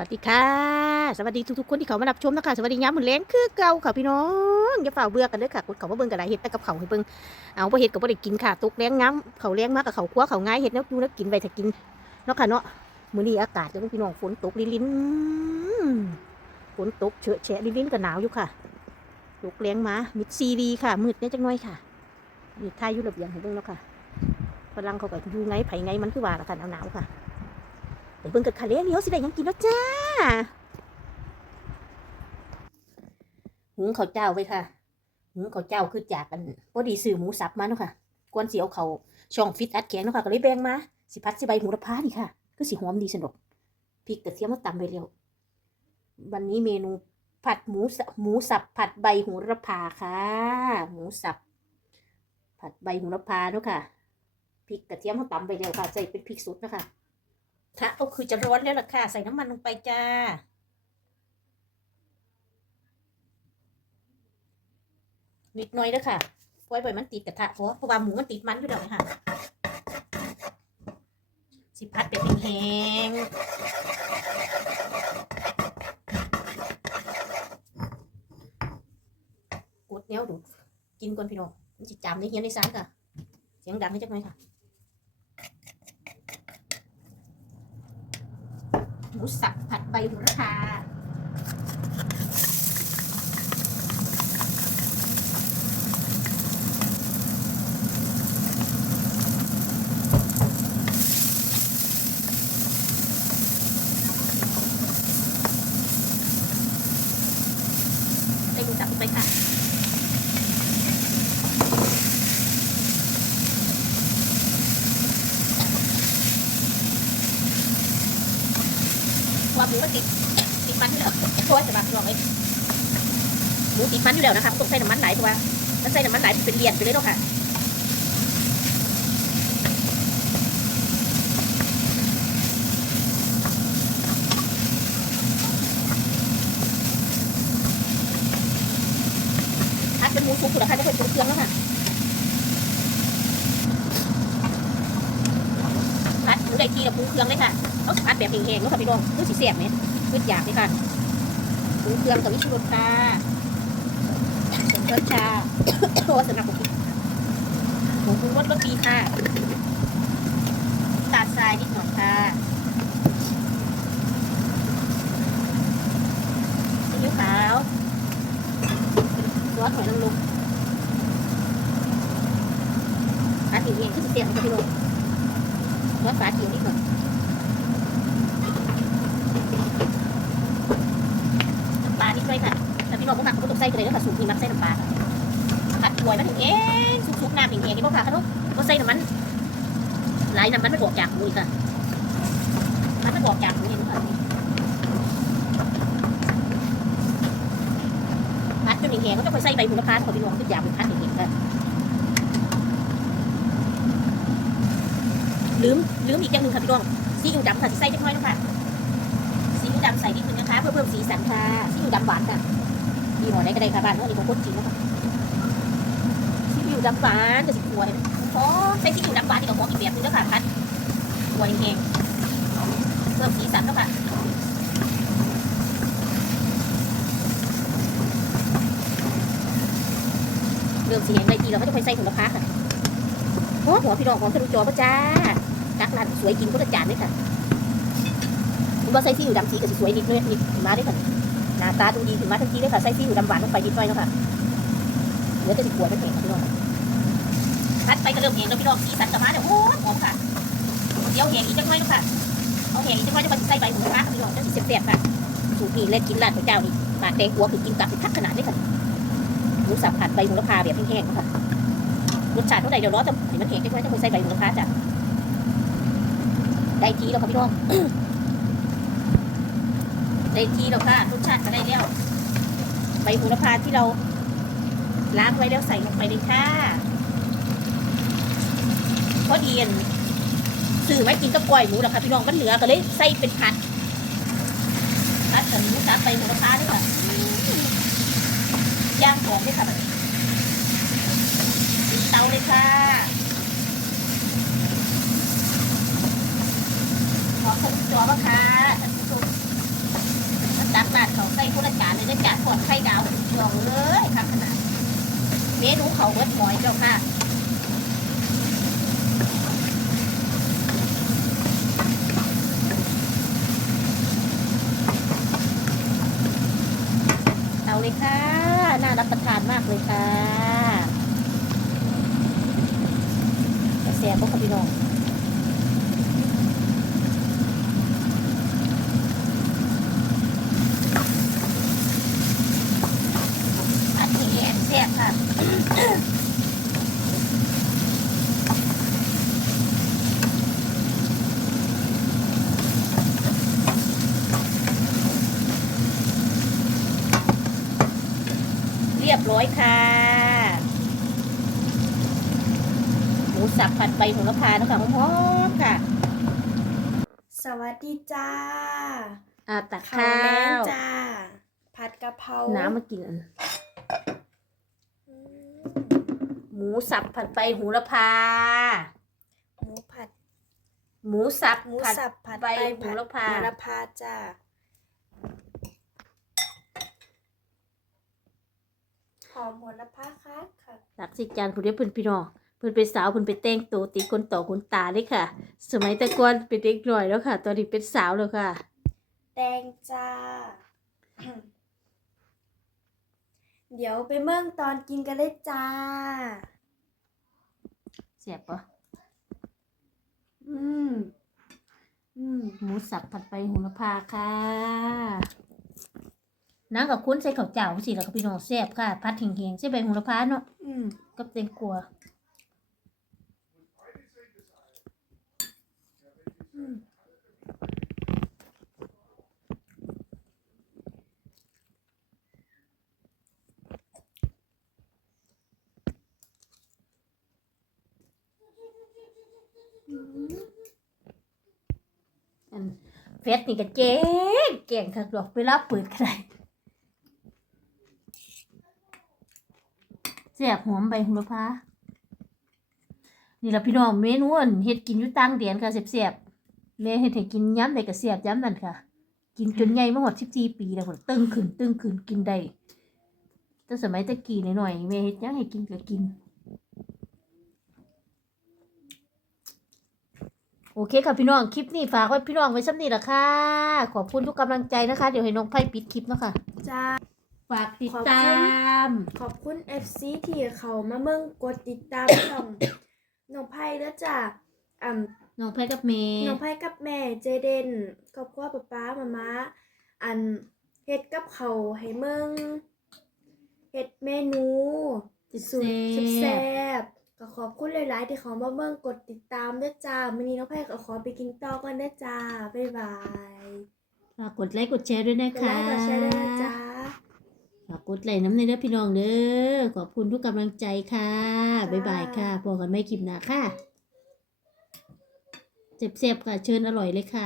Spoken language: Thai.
วัสดีค่ะ สวัสดีทุกๆคนที่เขามารับชมนะคะสวัสดีย้ำหมือแรงคือเก่าค่ะพี่น้องอย่าฝ่าเบื่อกันเด้อค่ะกดเขามาเบิ่งกันหลายเห็ดแต่กับเขาให้เบิ่งเอาบ่เห็ดกับบ่ได้กินค่ะตุกแรงง้ำเขาแรงมากกับเขาคว้าเขาง่ายเห็ดแนวดูแนวกินไปถ้ากินเนาะค่ะเนาะมื้อนี้อากาศเด้อพี่น้องฝนตกลิ้นฝนตกเฉอะแฉะลิ้นๆก็หนาวอยู่ค่ะตุกแรงมามิดซีรีค่ะมืดเนี่ยจังน้อยค่ะมีท่ายอยู่ระเบียงให้เบิ่งเนาะค่ะฝรั่งเขาก็อยู่ไงไผไงมันคือว่าละค่ะหนาวๆค่ะ ไปเบิ่งกันค่ะเลี้ยวเลียวสิได้ยังกินแล้วจ้าหุงข้าวเจ้าไว้ค่ะหุงข้าวเจ้าคือจากกันพอดีซื้อหมูสับมาเนาะค่ะกวนสิเอาเขาช่องฟิตอัดแข็งเนาะค่ะก็เลยแบ่งมาสิพัดสิใบหูระพานี่ค่ะคือสิหอมดีสนุกพริกกระเทียมมาตำไปเร็ววันนี้เมนูผัดหมูสับหมูสับผัดใบหูระพาค่ะ หมูสับ ผัดใบหูระพาเนาะค่ะพริกกระเทียมมาตำไปเร็วค่ะใส่เป็นพริกสุดนะคะ ถ้าเอาคือจะร้อนแล้วล่ะค่ะ ใส่น้ำมันลงไปจ้า นิดหน่อยเด้อค่ะปล่อยไปมันติดกระทะเพราะเพราะว่าหมูมันติดมันอยู่แล้วค่ะสิพัดเป็นแห้งกดแนวดูกินก่อนพี่น้องจิจามในเฮียในซ้ายค่ะ เสียงดังให้จักหน่อยค่ะ มูสับผัดใบโหระพาใส่หมูสับลงไปค่ะ ความ หมูมันติดติดมันอยู่แล้วเพราะว่าจะมาลองไอ้หมูติดมันอยู่แล้วนะคะต้องใส่น้ำมันไหลายเพราะว่าถ้าใส่น้ำมันไหลเป็นเลียนไปเลยเนาะค่ะถ้าเป็นหมูสุกคุณราคาจะเป็นเครื่องแล้วค่ะพัดหมู ได้ทีละปรุงเครื่องเลยค่ะเขาสัดแบบแห้งๆแล้วค่ะพี่น้องคือสีเสียบเนี่ยคืออยากเลยค่ะปรุงเครื่องกับวิชูรสชาผงรสชาโอ้สำหรับผมผงปรุงรสรสดีค่ะตาลทรายนิดหน่อยค่ะซีอิ๊วขาวซอสหอยนางรมปลาติ๋วเองคือสีเสียบค่ะพี่น้อง ซอสปลาติ๋วนิดหน่อน้ำปลานิดด้วยค่ะแล้วพี่น้องก็มักก็ต้องใส่กันเลยแล้วค่ะสูตรนี้มักใส่น้ำปลาผัดหวยมาถึงเอ๊ะซุปๆน้ำอย่างเงี้ยนี่บ่ค่ะค่ะลูกก็ใส่น้ำมันไหลน้ำมันไมันออกจากมูอีกค่ะมันไมันออกจากหมูนี่ค่ะผัดจนอย่างเงี้ยก็จะไปใส่ใบหูระพาขอพี่น้องที่อยากเป็นผัดอย่างเงี้ยค่ะ ลืมลืมอีกอย่างหนึ่งค่ะพี่น้องซีอิ๊วดำค่ะที่ใส่เล็กน้อยนะคะซีอิ๊วดำใส่นิดนึงนะคะ เพื่อเพิ่มสีสันค่ะซีอิ๊วดำหวานค่ะมีหัวไหนก็ได้ค่ะบ้านเนาะนี่ผมพูดจริงนะคะซีอิ๊วดำหวานจะสิหัวเลยโอ้ใส่ซีอิ๊วดำหวานนี่ก็หอมอีกแบบนึงแล้วค่ะพัดหัวแห้งเพิ่มสีสันแล้วค่ะเริ่มสีแห้งได้ทีเราก็จะไปใส่หัวละพาค่ะโอ้หัวพี่น้องหอมทะลุจอปะจ้า จักร้านสวยกินก็จะจานเลยค่ะคุณว่าใส่ซีอิ๊วดำสีกับสีสวยนิดเลยนิดมาด้วยค่ะหน้าตาดูดีขึ้นมาทันทีเลยค่ะใส่ซีอิ๊วดำหวานลงไปนิดหน่อยแล้วค่ะเหลือแต่สีขวดนั่นเองค่ะพี่น้องพัดไปก็เริ่มเองแล้วพี่น้องสีสันกับมาเนี่ยโอ้หอมค่ะเดี๋ยวแหงอีกจังหน่อยแล้วค่ะเอาแหงอีกจังหน่อยจะมาใส่ใบหูฟ้าค่ะพี่น้องจะสีเสียบค่ะสูตรนี้เล่นกินร้านพระเจ้านี่มากแตงหัวคือกินกลับไปพักขนาดนี้ค่ะหมูสับผัดใบหูละพาแบบแห้งๆค่ะรสชาติเท่าไหร่เดี๋ยวรอจะเห็นมันแห้งจังหน่อยจะไปใส่ใบหูละพาจ้ะ ได้ทีแล้วค่ะพี่น้องได้ทีแล้วค่ะรสชาติก็ได้แล้วใบโหระพาที่เราล้างไว้แล้วใส่ลงไปเลยค่ะพอดีอันสื่อไม่กินกับกล้อยหมูหรอกค่ะพี่น้องมันเหลือก็เลยใส่เป็นผัดผัดกับหมูสับใบโหระพาด้วยค่ะย่างหอมด้วยค่ะแบบนี้ติดเตาเลยค่ะ ขอคนจอบ้าค่ะท่านผู้ชมตักบาตรใส่คนละจานเลยเด้จ้าทอดไข่ดาวพี่น้องเลยครับขนาดเมนูเขาเบิดหมอยเจ้าค่ะเอาเลยค่ะ น่ารับประทานมากเลยค่ะแต่แซ่บก็ค่ะพี่น้อง อันนี้ แซ่บค่ะเรียบร้อยค่ะ หมูสับผัดใบโหระพานะคะหอมๆค่ะ สวัสดีจ้าอ่าตักข้าข้าวแล้วจ้า ผัดกะเพรา น้ำมากินอัน อืม หมูสับผัดใบโหระพา หมูผัดหมูสับหมูผัด สับผัดใบโหระพา โหระพาจ้าหอมโหระพาค่ะค่ะตักสิจานผู้เดียวเพิ่นพี่น้องเพิ่นเป็นสาวเพิ่นไปแต่งตัวตีคนต่อคนตาเลยค่ะ สมัยแต่ก่อนเป็นเด็กหน่อยแล้วค่ะ ตอนนี้เป็นสาวแล้วค่ะแดงจ้า เดี๋ยวไปเมืองตอนกินกันเลยจ้า เสียบปะอืมอืมหมูสับผัดใบโหระพาค่ะน้ำกับคุ้นใส่ข้าวเจ้าสิแล้วก็พี่น้องแซ่บค่ะผัดเหียงๆใส่ใบโหระพาเนาะอืมกับเต็งกัว อืม อันเฟสนี่ก็เจ๊งเก่งคักดอกเวลาเปิดก็ได้แซ่บหอมใบโหระพานี่ละพี่น้องเมนูอันเฮ็ดกินอยู่ต่างแดนค่ะแซ่บๆแม่เฮ็ดให้กินย้ำใดก็แซ่บย้ำนั่นค่ะ กินจนใหญ่มาหมด14ปีแล้วคนตึงขึ้นตึงขึ้นกินได้แต่สมัยตะกี้หน่อยๆแม่เฮ็ดยังให้กินก็กิน โอเคค่ะพี่น้องคลิปนี้ฝากไว้พี่น้องไว้สักนิดละค่ะ ขอบคุณทุกกำลังใจนะคะ เดี๋ยวให้น้องไพ่ปิดคลิปเนาะคะจ้า ฝากติดขอบตคุณาม ขอบคุณ FC ที่เขามาเมืองกดติดตามช่องน้องไพ่แล้วจ้ะอ่ำน้องไพ่กับเมย์น้องไพ่กับแม่เจเดนครอบครัวป๊าป๊ามามาอันเฮ็ดกับเขาวให้เมืองเฮ็ดเมนูสูตรแซ่บๆ ก็ขอบคุณหลาย ๆ ที่เขามาเมืองกดติดตามด้วยจ้ามื้อนี้น้องไพ่ก็ขอไปกินต่อกันด้วยจ้า บ๊ายบายฝากกดไลค์กดแชร์ด้วยนะกดคะไลค์กดแชร์ด้วยนะจ้า ฝากกดไลค์น้ำในเด้อพี่น้องเด้อขอบคุณทุกกำลังใจค่ะ บ๊ายบายค่ะพบกันไม่คลิปหน้าค่ะ เจ็บๆค่ะเชิญอร่อยเลยค่ะ